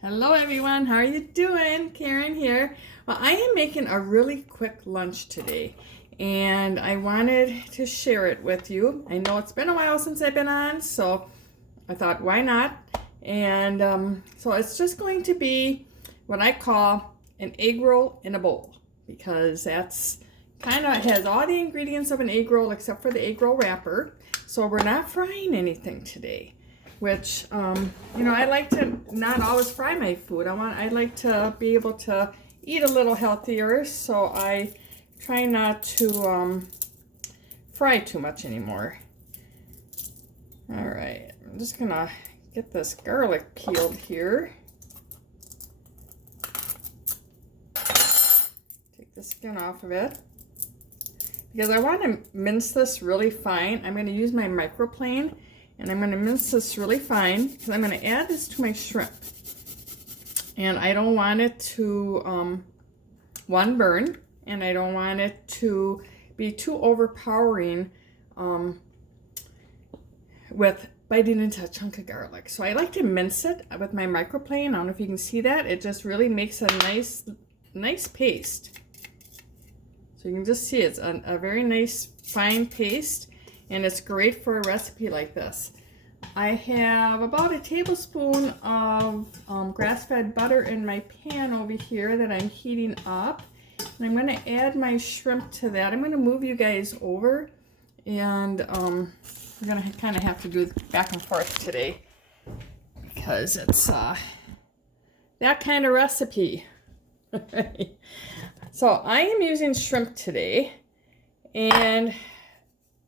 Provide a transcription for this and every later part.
Hello everyone, how are you doing? Karen here. Well, I am making a really quick lunch today and I wanted to share it with you. I know it's been a while since I've been on, so I thought why not? And so it's just going to be what I call an egg roll in a bowl, because that's kind of has all the ingredients of an egg roll except for the egg roll wrapper. So we're not frying anything today, which I like to not always fry my food. I like to be able to eat a little healthier, so I try not to fry too much anymore. All right, I'm just gonna get this garlic peeled here. Take the skin off of it. Because I want to mince this really fine, I'm going to use my microplane. And I'm going to mince this really fine because I'm going to add this to my shrimp. And I don't want it to, burn, and I don't want it to be too overpowering with biting into a chunk of garlic. So I like to mince it with my microplane. I don't know if you can see that. It just really makes a nice paste. So you can just see it's a very nice fine paste. And it's great for a recipe like this. I have about a tablespoon of grass-fed butter in my pan over here that I'm heating up. And I'm going to add my shrimp to that. I'm going to move you guys over. And we're going to kind of have to do back and forth today, because it's that kind of recipe. So I am using shrimp today. And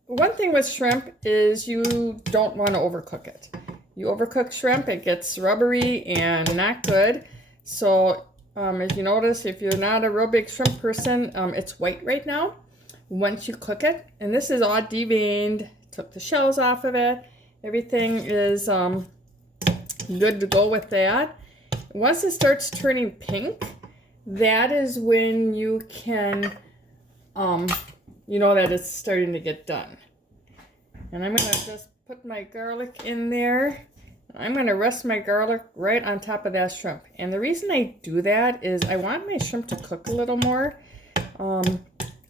one thing with shrimp is you don't want to overcook it. You overcook shrimp, it gets rubbery and not good. So as you notice, if you're not a real big shrimp person, it's white right now once you cook it. And this is all deveined, took the shells off of it. Everything is good to go with that. Once it starts turning pink, that is when you can you know that it's starting to get done. And I'm going to just put my garlic in there. I'm going to rest my garlic right on top of that shrimp. And the reason I do that is I want my shrimp to cook a little more.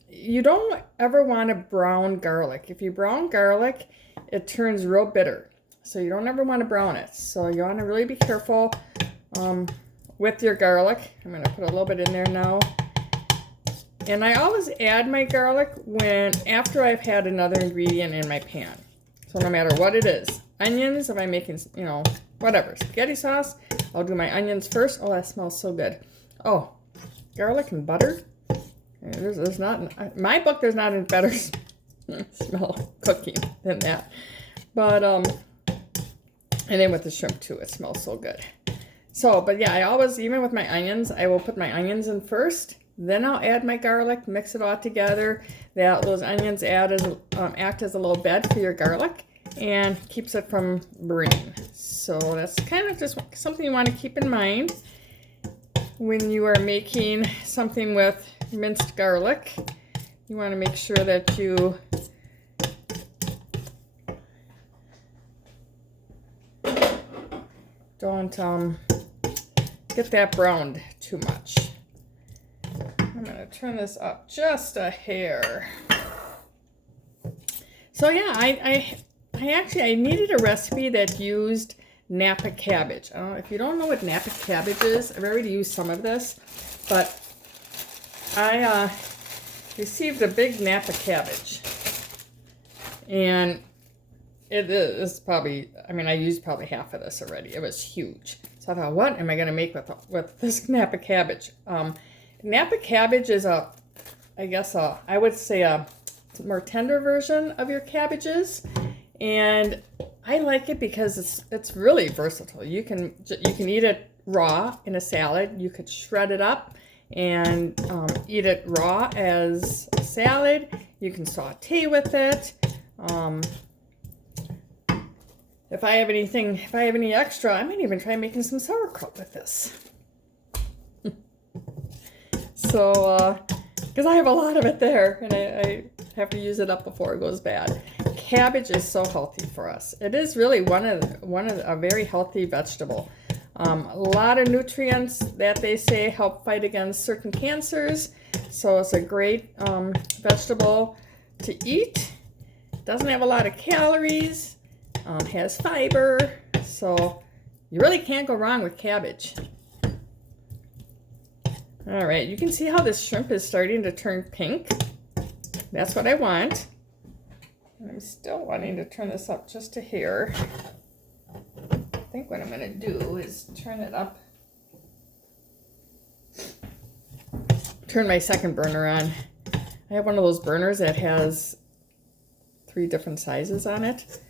You don't ever want to brown garlic. If you brown garlic, it turns real bitter. So you don't ever want to brown it. So you want to really be careful with your garlic. I'm going to put a little bit in there now. And I always add my garlic after I've had another ingredient in my pan. So no matter what it is. Onions, if I'm making, whatever, spaghetti sauce, I'll do my onions first. Oh, that smells so good. Oh, garlic and butter. There's not, in my book, there's not a better smell cooking than that. But, and then with the shrimp too, it smells so good. So, but yeah, I always, even with my onions, I will put my onions in first. Then I'll add my garlic, mix it all together. Those onions act as a little bed for your garlic and keeps it from burning. So that's kind of just something you want to keep in mind when you are making something with minced garlic. You want to make sure that you don't get that browned too much. I'm going to turn this up just a hair. So yeah, I needed a recipe that used napa cabbage. If you don't know what napa cabbage is, I've already used some of this, but I received a big napa cabbage. And it is probably, I used probably half of this already. It was huge. So I thought, what am I going to make with this napa cabbage? Napa cabbage is I would say a more tender version of your cabbages, and I like it because it's really versatile. You can eat it raw in a salad. You could shred it up and eat it raw as a salad. You can saute with it. If I have any extra, I might even try making some sauerkraut with this. So, because I have a lot of it there, and I have to use it up before it goes bad. Cabbage is so healthy for us. It is really one of a very healthy vegetable. A lot of nutrients that they say help fight against certain cancers. So it's a great vegetable to eat. Doesn't have a lot of calories, has fiber, so you really can't go wrong with cabbage. All right, you can see how this shrimp is starting to turn pink. That's what I want. And I'm still wanting to turn this up just a hair. I think what I'm going to do is turn it up. Turn my second burner on. I have one of those burners that has 3 different sizes on it,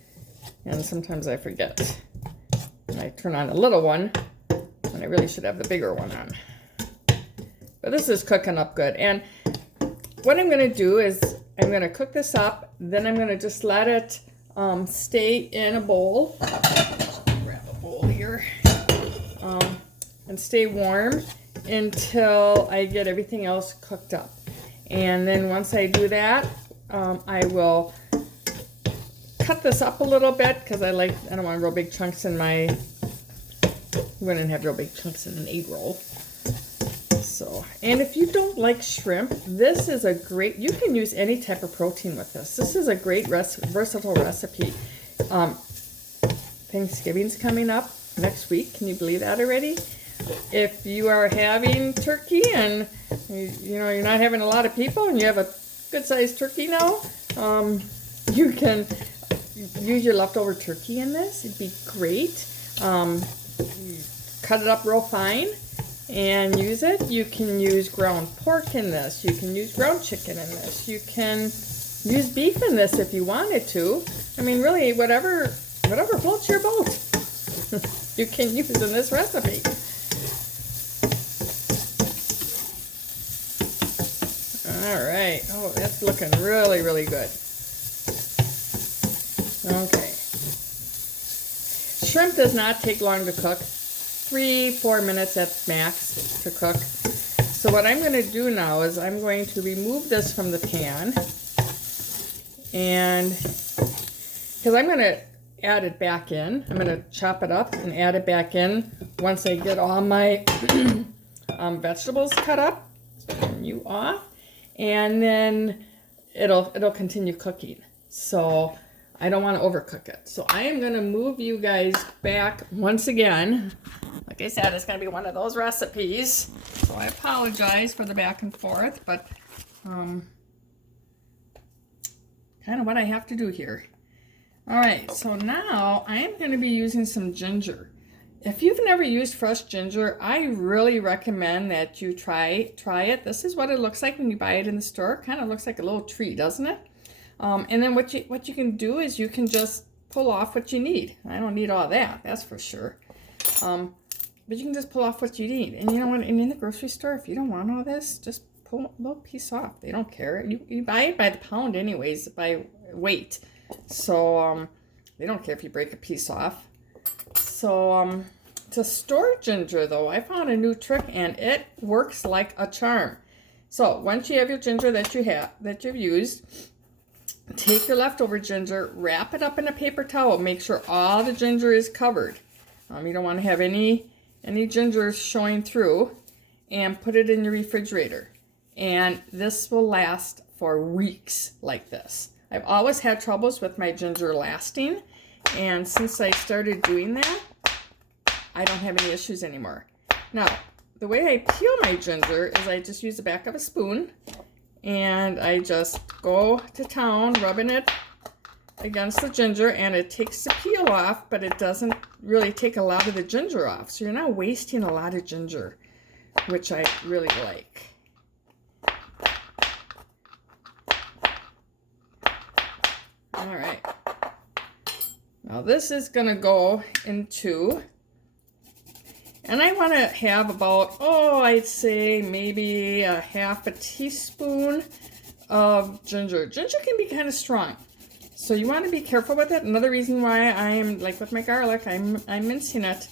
and sometimes I forget. And I turn on a little one when I really should have the bigger one on. But this is cooking up good. And what I'm going to do is I'm going to cook this up, then I'm going to just let it stay in a bowl. Grab a bowl here. And stay warm until I get everything else cooked up. And then once I do that, I will cut this up a little bit because I don't want real big chunks in my, I'm going to have real big chunks in an egg roll. So, and if you don't like shrimp, this is a great, you can use any type of protein with this. This is a great versatile recipe. Thanksgiving's coming up next week. Can you believe that already? If you are having turkey and you know you're not having a lot of people and you have a good sized turkey now, you can use your leftover turkey in this. It'd be great. Cut it up real fine and use it. You can use ground pork in this. You can use ground chicken in this. You can use beef in this if you wanted to. I mean, really, whatever floats your boat, you can use in this recipe. All right. Oh, that's looking really, really good. Okay. Shrimp does not take long to cook. 3-4 minutes at max to cook. So what I'm going to do now is I'm going to remove this from the pan, and because I'm going to add it back in. I'm going to chop it up and add it back in once I get all my vegetables cut up. Turn you off, and then it'll continue cooking. So I don't want to overcook it. So I am going to move you guys back once again. Like I said, it's going to be one of those recipes. So I apologize for the back and forth, but kind of what I have to do here. All right, so now I am going to be using some ginger. If you've never used fresh ginger, I really recommend that you try it. This is what it looks like when you buy it in the store. Kind of looks like a little tree, doesn't it? And then what you can do is you can just pull off what you need. I don't need all that, that's for sure. But you can just pull off what you need. And you know what? And in the grocery store, if you don't want all this, just pull a little piece off. They don't care. You buy it by the pound anyways, by weight. So they don't care if you break a piece off. So to store ginger, though, I found a new trick, and it works like a charm. So once you have your ginger that you've used, take your leftover ginger, wrap it up in a paper towel. Make sure all the ginger is covered. You don't want to have any ginger showing through, and put it in your refrigerator. And this will last for weeks like this. I've always had troubles with my ginger lasting, and since I started doing that, I don't have any issues anymore. Now, the way I peel my ginger is I just use the back of a spoon, and I just go to town rubbing it against the ginger, and it takes the peel off, but it doesn't really take a lot of the ginger off. So you're not wasting a lot of ginger, which I really like. All right. Now this is gonna go into, and I want to have about, I'd say maybe a half a teaspoon of ginger. Ginger can be kind of strong, so you want to be careful with it. Another reason why I'm, like with my garlic, I'm mincing it,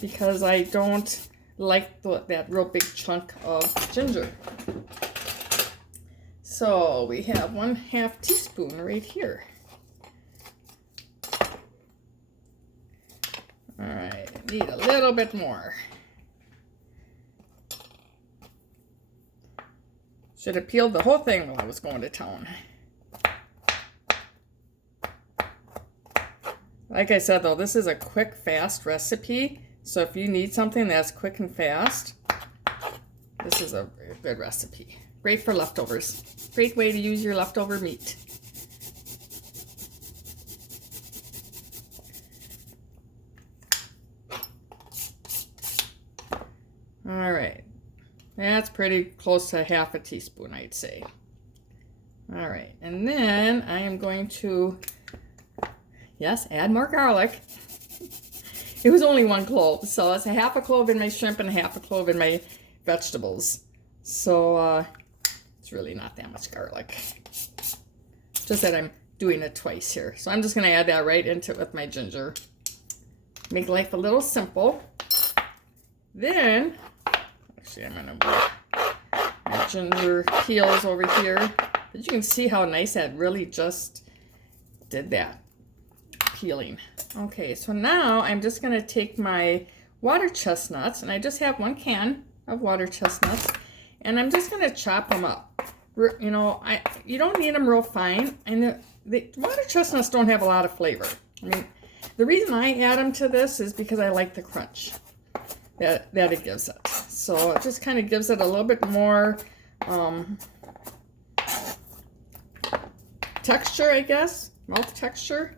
because I don't like that real big chunk of ginger. So we have 1/2 teaspoon right here. All right, need a little bit more. Should have peeled the whole thing while I was going to town. Like I said though, this is a quick, fast recipe. So if you need something that's quick and fast, this is a good recipe. Great for leftovers. Great way to use your leftover meat. All right. That's pretty close to half a teaspoon, I'd say. All right, and then I am going to, yes, add more garlic. It was only 1 clove, so it's a half a clove in my shrimp and a half a clove in my vegetables. So it's really not that much garlic. Just that I'm doing it twice here. So I'm just gonna add that right into it with my ginger. Make life a little simple. Then, actually I'm gonna put my ginger peels over here. But you can see how nice that really just did that peeling. Okay, so now I'm just gonna take my water chestnuts, and I just have 1 can of water chestnuts, and I'm just gonna chop them up. You know, you don't need them real fine, and the water chestnuts don't have a lot of flavor. I mean, the reason I add them to this is because I like the crunch that it gives it. So it just kind of gives it a little bit more texture, I guess, mouth texture.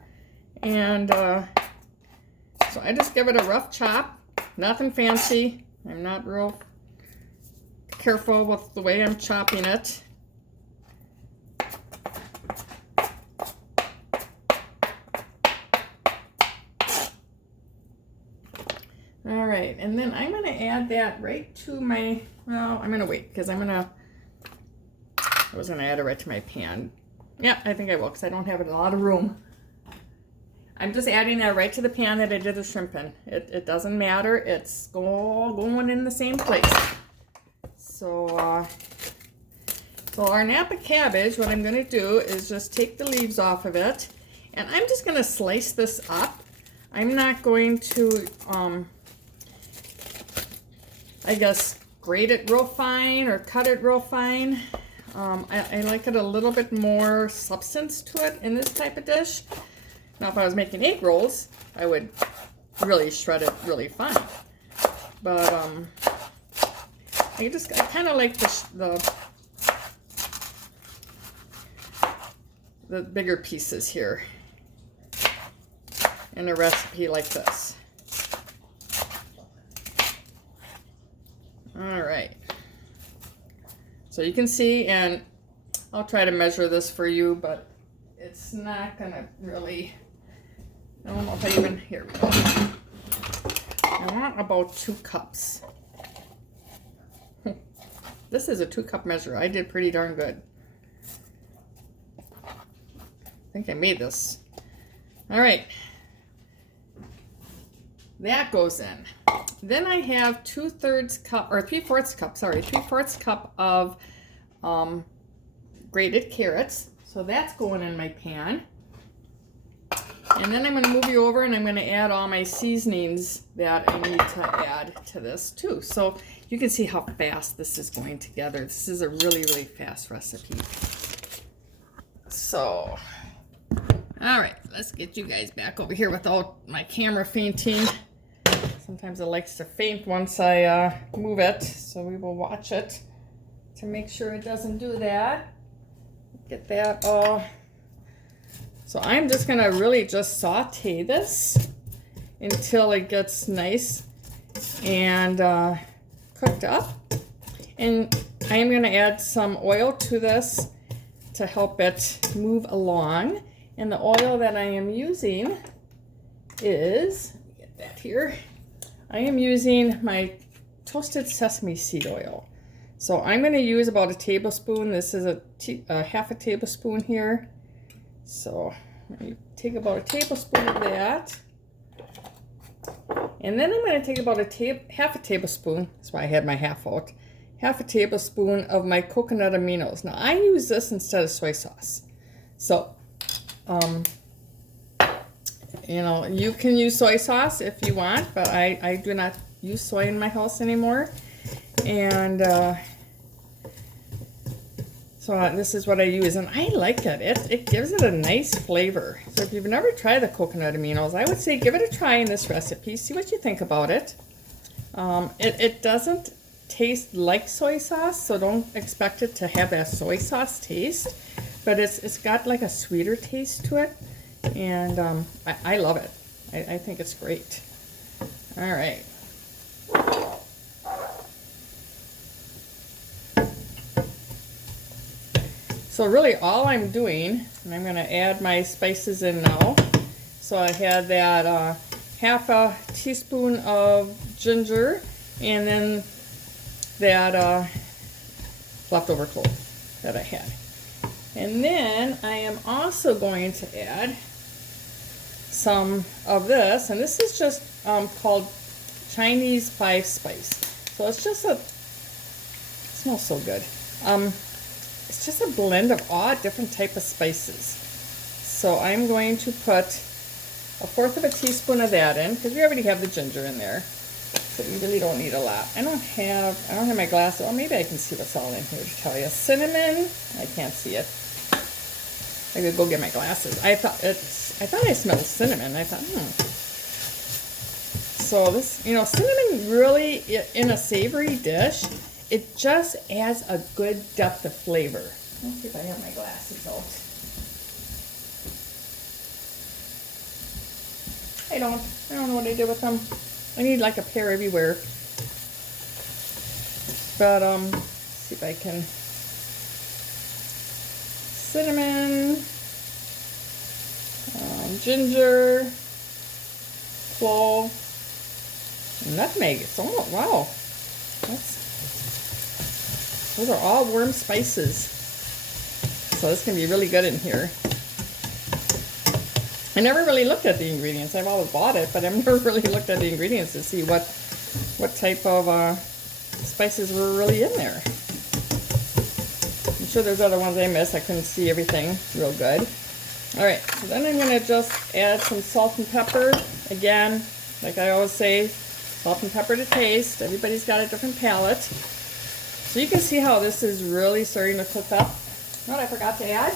And so I just give it a rough chop, nothing fancy. I'm not real careful with the way I'm chopping it. All right, and then I'm gonna add that right to my, well, I'm gonna wait because I was gonna add it right to my pan. Yeah, I think I will because I don't have a lot of room. I'm just adding that right to the pan that I did the shrimp in. It doesn't matter, it's all going in the same place. So, so our napa cabbage, what I'm gonna do is just take the leaves off of it, and I'm just gonna slice this up. I'm not going to, I guess, grate it real fine or cut it real fine. I like it a little bit more substance to it in this type of dish. Now, if I was making egg rolls, I would really shred it really fine. But I kind of like the bigger pieces here in a recipe like this. All right. So you can see, and I'll try to measure this for you, but it's not gonna really, I don't know if I even, here we go. I want about 2 cups. This is a 2-cup measure. I did pretty darn good. I think I made this. All right. That goes in. Then I have 2/3 cup, or 3/4 cup, sorry, 3/4 cup of grated carrots. So that's going in my pan. And then I'm going to move you over and I'm going to add all my seasonings that I need to add to this too. So you can see how fast this is going together. This is a really, really fast recipe. So, all right, let's get you guys back over here without my camera fainting. Sometimes it likes to faint once I move it, so we will watch it to make sure it doesn't do that. Get that all. So I'm just gonna really just saute this until it gets nice and cooked up. And I am gonna add some oil to this to help it move along. And the oil that I am using is, let me get that here. I am using my toasted sesame seed oil. So I'm going to use about a tablespoon. This is a half a tablespoon here. So I take about a tablespoon of that. And then I'm going to take about half a tablespoon, that's why I had my half out, half a tablespoon of my coconut aminos. Now I use this instead of soy sauce. So You know, you can use soy sauce if you want, but I do not use soy in my house anymore. And so this is what I use, and I like it. It gives it a nice flavor. So if you've never tried the coconut aminos, I would say give it a try in this recipe. See what you think about it. It doesn't taste like soy sauce, so don't expect it to have that soy sauce taste. But it's got like a sweeter taste to it, and I love it. I think it's great. All right. So really all I'm doing, and I'm going to add my spices in now. So I had that half a teaspoon of ginger, and then that leftover clove that I had. And then I am also going to add some of this, and this is just called Chinese 5 spice. So it's just it smells so good. It's just a blend of all different type of spices. So I'm going to put 1/4 teaspoon of that in, because we already have the ginger in there. So we really don't need a lot. I don't have my glasses. Oh, maybe I can see what's all in here to tell you. Cinnamon, I can't see it. I could go get my glasses. I thought I smelled cinnamon. I thought, So this, you know, cinnamon really in a savory dish, it just adds a good depth of flavor. Let's see if I have my glasses out. I don't know what I did with them. I need like a pair everywhere. But see if I can. Cinnamon, ginger, clove, nutmeg. It's almost, wow. Those are all warm spices. So this can be really good in here. I never really looked at the ingredients. I've always bought it, but I've never really looked at the ingredients to see what type of spices were really in there. I'm sure there's other ones I missed. I couldn't see everything real good. All right, so then I'm going to just add some salt and pepper. Again, like I always say, salt and pepper to taste. Everybody's got a different palate. So you can see how this is really starting to cook up. You know what I forgot to add?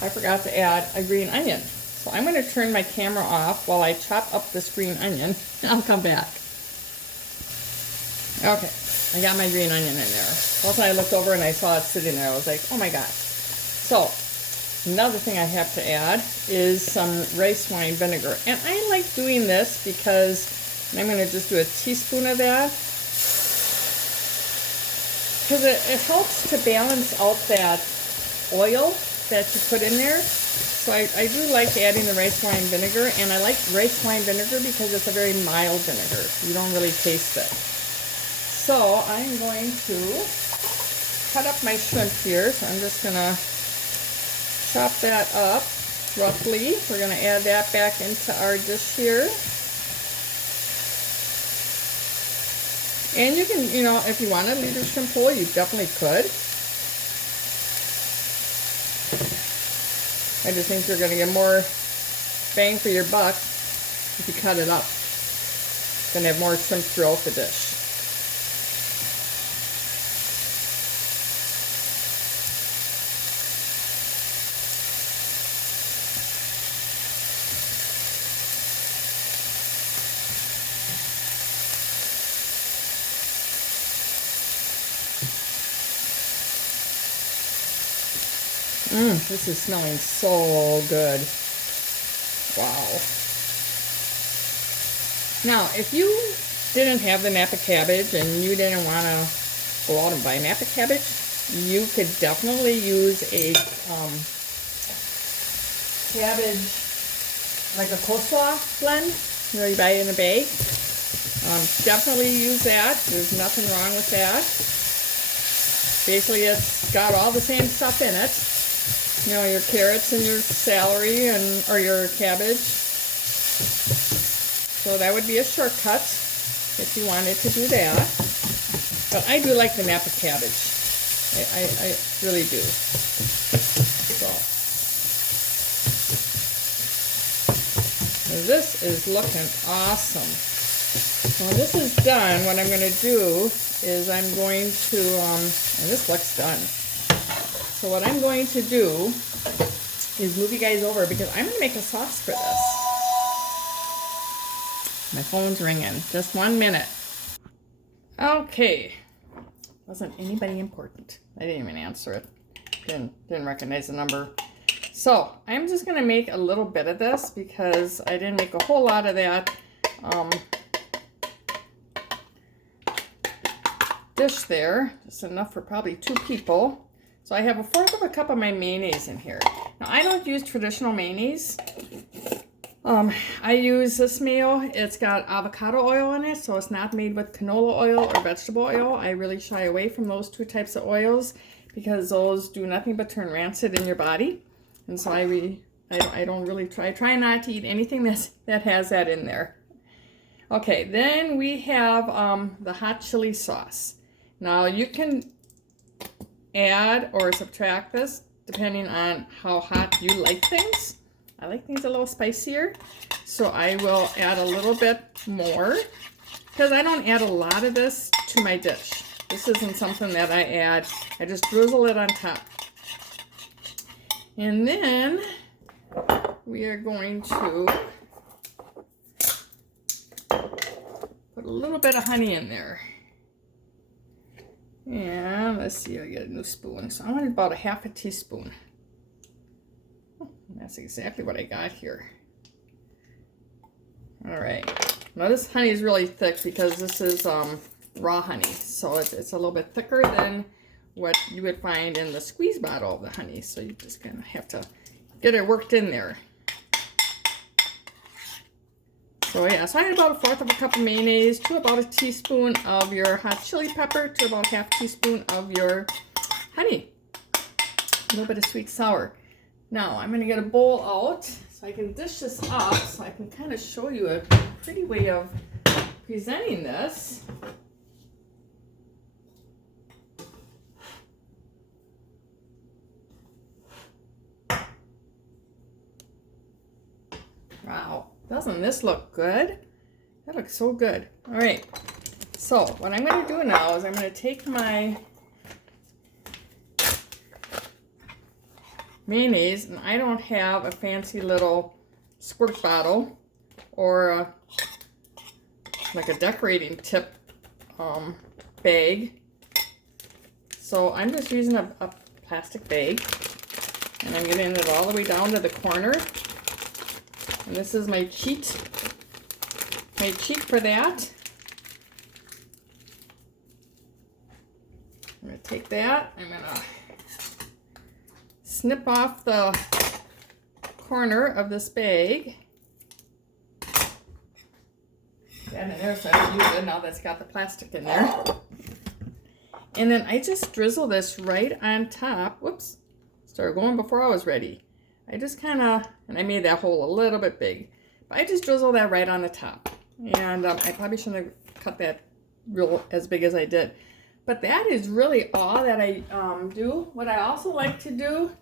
I forgot to add a green onion. So I'm going to turn my camera off while I chop up this green onion. I'll come back. Okay, I got my green onion in there. Also, I looked over and I saw it sitting there. I was like, oh my gosh. So another thing I have to add is some rice wine vinegar. And I like doing this because I'm going to just do a teaspoon of that. Because it helps to balance out that oil that you put in there. So I do like adding the rice wine vinegar, and I like rice wine vinegar because it's a very mild vinegar. You don't really taste it. So I'm going to cut up my shrimp here. So I'm just going to chop that up roughly. We're going to add that back into our dish here. And you can, you know, if you want to leave your shrimp whole, you definitely could. I just think you're going to get more bang for your buck if you cut it up. You're going to have more shrimp throughout the dish. This is smelling so good. Wow. Now, if you didn't have the napa cabbage and you didn't want to go out and buy napa cabbage, you could definitely use a cabbage, like a coleslaw blend, you know, you buy it in a bag. Definitely use that. There's nothing wrong with that. Basically, it's got all the same stuff in it. You know, your carrots and your celery or your cabbage. So that would be a shortcut if you wanted to do that. But I do like the napa cabbage. I really do. So this is looking awesome. So when this is done, what I'm going to do is I'm going to, and this looks done. So what I'm going to do is move you guys over because I'm going to make a sauce for this. My phone's ringing. Just 1 minute. Okay. Wasn't anybody important. I didn't even answer it. Didn't recognize the number. So I'm just going to make a little bit of this because I didn't make a whole lot of that dish there. Just enough for probably 2 people. So I have 1/4 of a cup of my mayonnaise in here. Now I don't use traditional mayonnaise. I use this mayo. It's got avocado oil in it, so it's not made with canola oil or vegetable oil. I really shy away from those 2 types of oils because those do nothing but turn rancid in your body. And so I don't really try not to eat anything that has that in there. Okay, then we have the hot chili sauce. Now you can add or subtract this depending on how hot you like things. I like things a little spicier, so I will add a little bit more because I don't add a lot of this to my dish. This isn't something that I add. I just drizzle it on top. And then we are going to put a little bit of honey in there. And let's see, I get a new spoon. So I want about 1/2 teaspoon. That's exactly what I got here. All right. Now this honey is really thick because this is raw honey. So it's a little bit thicker than what you would find in the squeeze bottle of the honey. So you just kind of have to get it worked in there. So yeah, so I had about 1/4 of a cup of mayonnaise, to about 1 teaspoon of your hot chili pepper, to about 1/2 teaspoon of your honey. A little bit of sweet sour. Now I'm going to get a bowl out so I can dish this up so I can kind of show you a pretty way of presenting this. Wow, doesn't this look good? That looks so good. All right, so what I'm going to do now is I'm going to take my mayonnaise, and I don't have a fancy little squirt bottle or like a decorating tip bag. So I'm just using a plastic bag, and I'm getting it all the way down to the corner. And this is my cheat for that. I'm going to take that, I'm going to snip off the corner of this bag. That in there so I don't use it now that's got the plastic in there. And then I just drizzle this right on top. Whoops, started going before I was ready. I just kind of, and I made that hole a little bit big, but I just drizzle that right on the top. And I probably shouldn't have cut that real as big as I did. But that is really all that I do. What I also like to do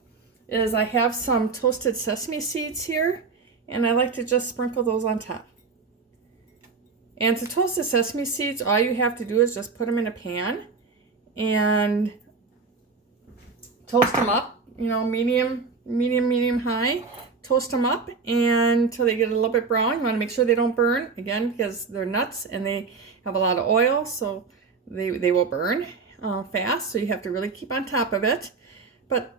is I have some toasted sesame seeds here, and I like to just sprinkle those on top. And to toast the sesame seeds, all you have to do is just put them in a pan and toast them up, you know, medium high. Toast them up until they get a little bit brown. You want to make sure they don't burn, again, because they're nuts and they have a lot of oil, so they will burn fast, so you have to really keep on top of it. But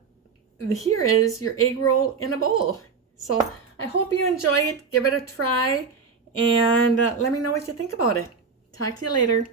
here is your egg roll in a bowl. So I hope you enjoy it. Give it a try, and let me know what you think about it. Talk to you later.